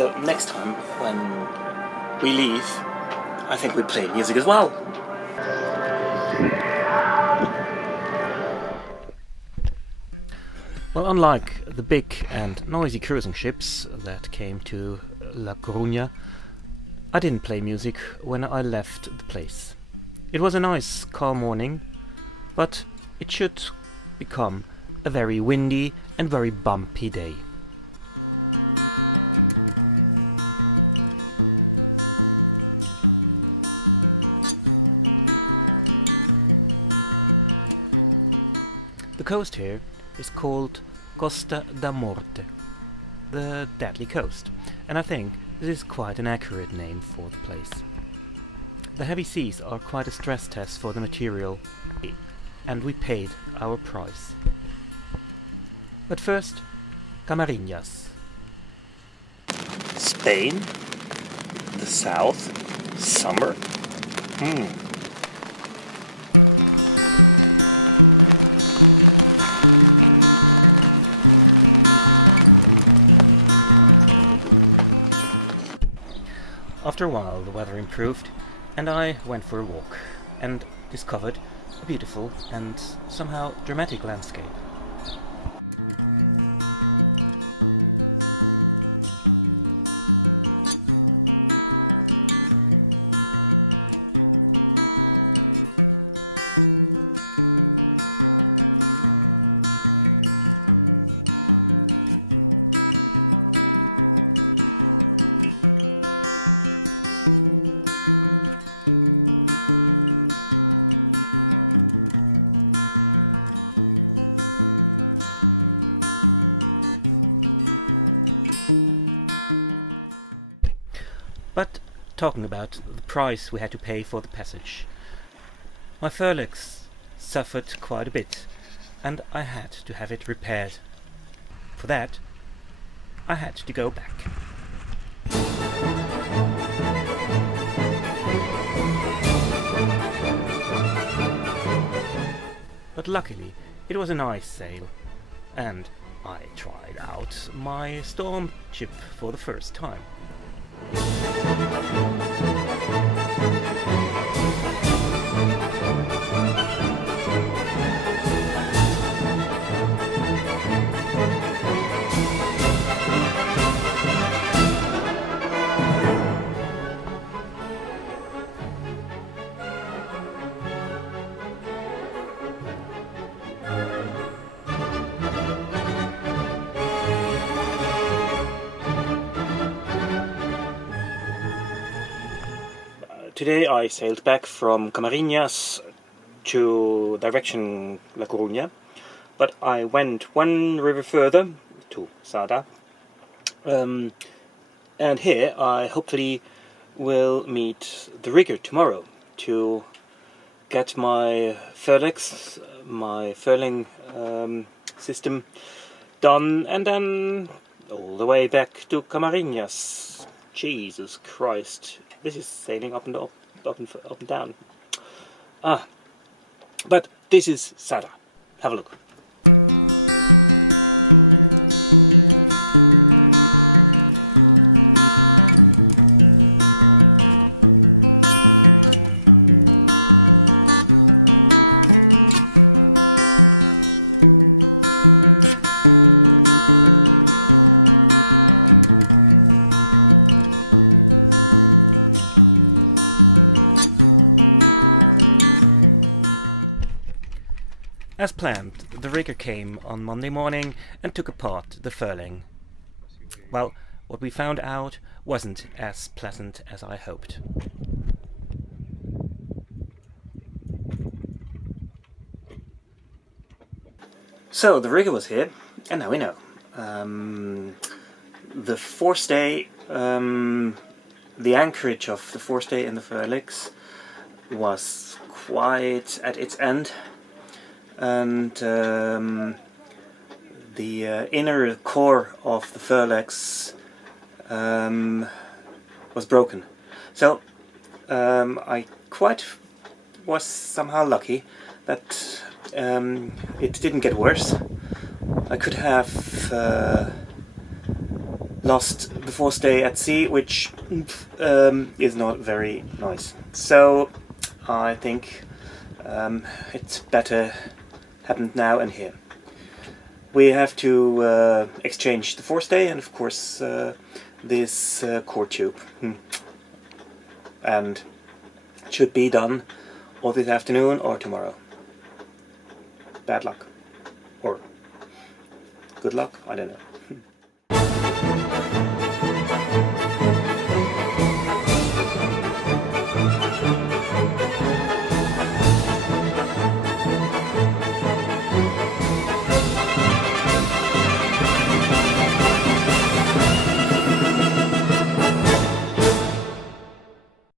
So next time when we leave, I think we play music as well. Well, unlike the big and noisy cruising ships that came to La Coruña, I didn't play music when I left the place. It was a nice, calm morning, but it should become a very windy and very bumpy day. The coast here is called Costa da Morte, the Deadly Coast, and I think this is quite an accurate name for the place. The heavy seas are quite a stress test for the material, and we paid our price. But first, Camariñas. Spain? The south? Summer? After a while the weather improved and I went for a walk and discovered a beautiful and somehow dramatic landscape. But talking about the price we had to pay for the passage, my furlegs suffered quite a bit and I had to have it repaired. For that, I had to go back. But luckily it was a nice sail and I tried out my storm ship for the first time. Today I sailed back from Camariñas to direction La Coruña, but I went one river further to Sada, and here I hopefully will meet the rigger tomorrow to get my furlegs, my furling system done, and then all the way back to Camariñas. Jesus Christ. This is sailing up and down. But this is Sada. Have a look. As planned, the rigger came on Monday morning and took apart the furling. Well, what we found out wasn't as pleasant as I hoped. So the rigger was here, and now we know. The forestay, the anchorage of the forestay and the furlegs was quite at its end. And the inner core of the furlegs was broken. So I quite was somehow lucky that it didn't get worse. I could have lost the forestay at sea, which is not very nice. So I think it's better happened now and here. We have to exchange the forestay and of course this core tube, and it should be done or this afternoon or tomorrow. Bad luck, or good luck, I don't know.